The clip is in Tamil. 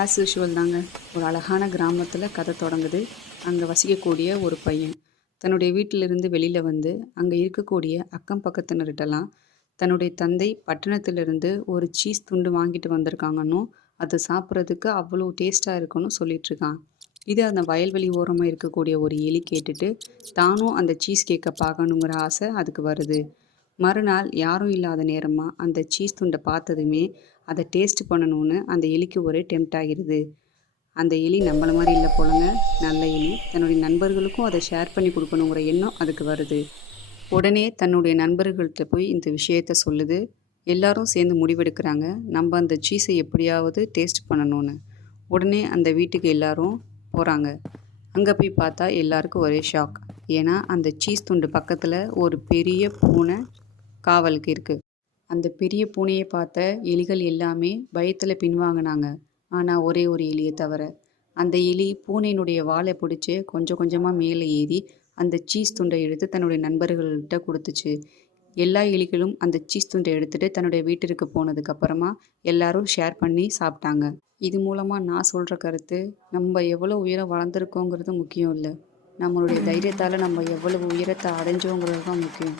ஆஸ் யூஷுவல் தாங்க. ஒரு அழகான கிராமத்தில் கதை தொடங்குது. அங்கே வசிக்கக்கூடிய ஒரு பையன். தன்னுடைய வீட்டிலிருந்து வெளியில் வந்து அங்கே இருக்கக்கூடிய அக்கம் பக்கத்தினர்கிட்டலாம் தன்னுடைய தந்தை பட்டணத்திலிருந்து ஒரு சீஸ் துண்டு வாங்கிட்டு வந்திருக்காங்கன்னும் அது சாப்பிட்றதுக்கு அவ்வளோ டேஸ்ட்டாக இருக்குன்னு சொல்லிகிட்ருக்கான் இது அந்த வயல்வெளி ஓரமாக இருக்கக்கூடிய ஒரு எலி கேட்டுட்டு தானும் அந்த சீஸ் கேக்கை பார்க்கணுங்கிற ஆசை அதுக்கு வருது. மறுநாள் யாரும் இல்லாத நேரமாக அந்த சீஸ் துண்டை பார்த்ததுமே அதை டேஸ்ட் பண்ணணும்னு அந்த எலிக்கு ஒரே டெம்ட் ஆகிருது. அந்த எலி நம்மளை மாதிரி இல்லை போலங்க. நல்ல எலி. தன்னுடைய நண்பர்களுக்கும் அதை ஷேர் பண்ணி கொடுக்கணுங்கிற எண்ணம் அதுக்கு வருது. உடனே தன்னுடைய நண்பர்கள்ட்ட போய் இந்த விஷயத்த சொல்லுது. எல்லாரும் சேர்ந்து முடிவெடுக்கிறாங்க. நம்ம அந்த சீஸை எப்படியாவது டேஸ்ட் பண்ணணும்னு. உடனே அந்த வீட்டுக்கு எல்லாரும் போகிறாங்க அங்கே போய் பார்த்தா எல்லாருக்கும் ஒரே ஷாக் ஏன்னா அந்த சீஸ் துண்டு பக்கத்தில் ஒரு பெரிய பூனை காவலுக்கு இருக்குது அந்த பெரிய பூனையை பார்த்த எலிகள் எல்லாமே பயத்தில் பின்வாங்கினாங்க. ஆனால் ஒரே ஒரு எலியை தவிர அந்த எலி பூனையினுடைய வாழை பிடிச்சி கொஞ்சம் கொஞ்சமாக மேலே ஏறி அந்த சீஸ் துண்டை எடுத்து தன்னுடைய நண்பர்கள்கிட்ட கொடுத்துச்சு. எல்லா எலிகளும் அந்த சீஸ் துண்டை எடுத்துட்டு தன்னுடைய வீட்டிற்கு போனதுக்கப்புறமா எல்லாரும் ஷேர் பண்ணி சாப்பிட்டாங்க. இது மூலமாக நான் சொல்கிற கருத்து நம்ம எவ்வளோ உயரம் வளர்ந்துருக்கோங்கிறது முக்கியம் இல்லை. நம்மளுடைய தைரியத்தால் நம்ம எவ்வளவு உயரத்தை அடைஞ்சோங்கிறது தான் முக்கியம்.